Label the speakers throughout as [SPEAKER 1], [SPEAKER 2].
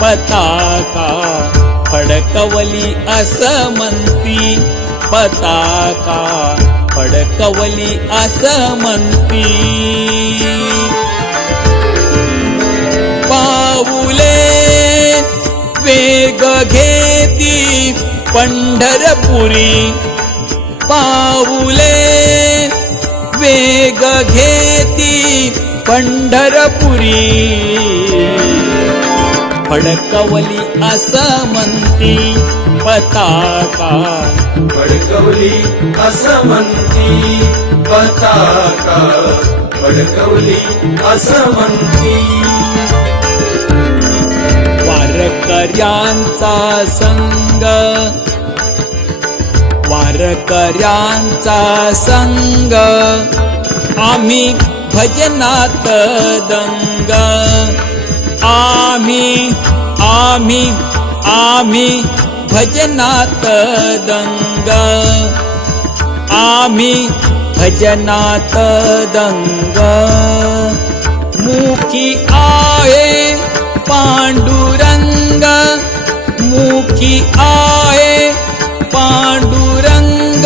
[SPEAKER 1] पताका फडकवली अस म्हणती पताका फडकवली अस म्हणती पाऊले वेग घेती पंढरपुरी. पाऊले वेग घेती पंढरपुरी. फडकवली असं म्हणती. पताका.
[SPEAKER 2] फडकवली असं म्हणती. पताका. फडकवली असं म्हणती.
[SPEAKER 1] वारकऱ्यांचा संग. वारकऱ्यांचा संग. आम्ही भजनात दंग. आम्ही आम्ही आम्ही भजनात दंग. आम्ही भजनात दंग. मुखी आहे पांडुरंग. मुखी आहे पांडुरंग.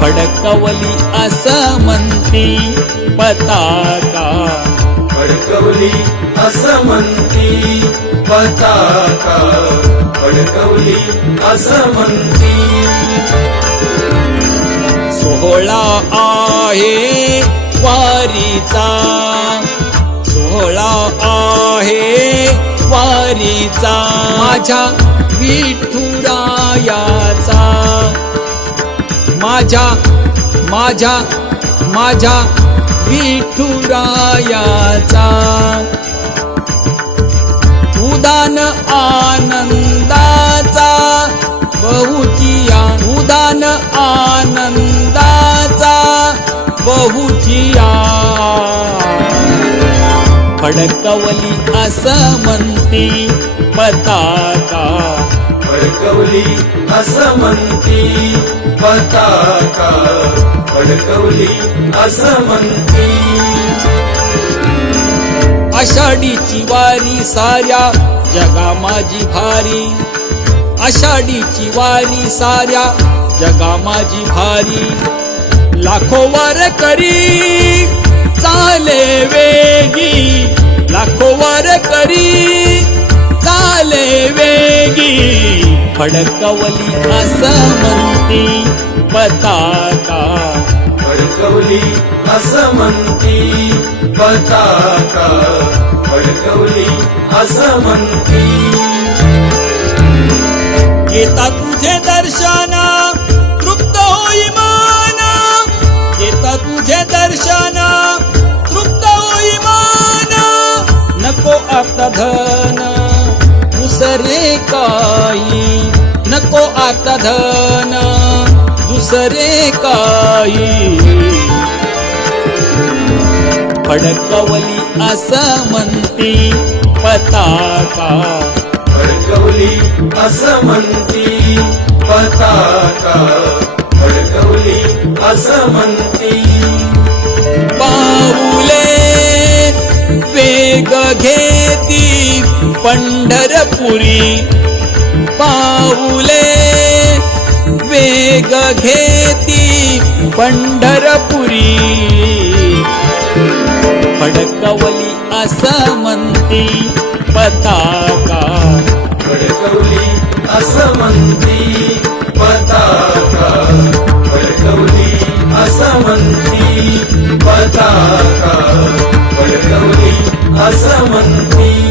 [SPEAKER 1] फडकवली असं म्हणती पताका.
[SPEAKER 2] फडकवली असं म्हणती पताका. फडकवली असं म्हणती.
[SPEAKER 1] सोहळा आहे वारीचा. सोहळा आहे वारीचा. माझ्या विठुरायाचा. माझ्या माझ्या माझ्या विठुरायाचा आनंदाचा बहुचिया फडकवली असं म्हणती पताका.
[SPEAKER 2] फडकवली असं म्हणती पताका. फडकवली असं म्हणती.
[SPEAKER 1] आषाढीची वारी साऱ्या जगा माझी भारी. आषाढीची वारी साऱ्या जगा माझी भारी लाखो वार करी चाले वेगी. लाखो वार करी चाले वेगी. फडकवली असं म्हणती पताका.
[SPEAKER 2] फडकवली असं म्हणती पताका. फडकवली असं म्हणती
[SPEAKER 1] येता तुझे दर्शन तुझे दर्शन तृप्त होई मान नको आता धन दुसरे काही नको आता धन दुसरे काही. फडकवली असं म्हणती पताका.
[SPEAKER 2] फडकवली असं म्हणती पताका. फडकवली असं म्हणती
[SPEAKER 1] पंढरपुरी. पाऊले वेग घेती पंढरपुरी. फडकवली असं म्हणती पताका.
[SPEAKER 2] फडकवली असं म्हणती पताका. फडकवली असं म्हणती पताका. फडकवली असं म्हणती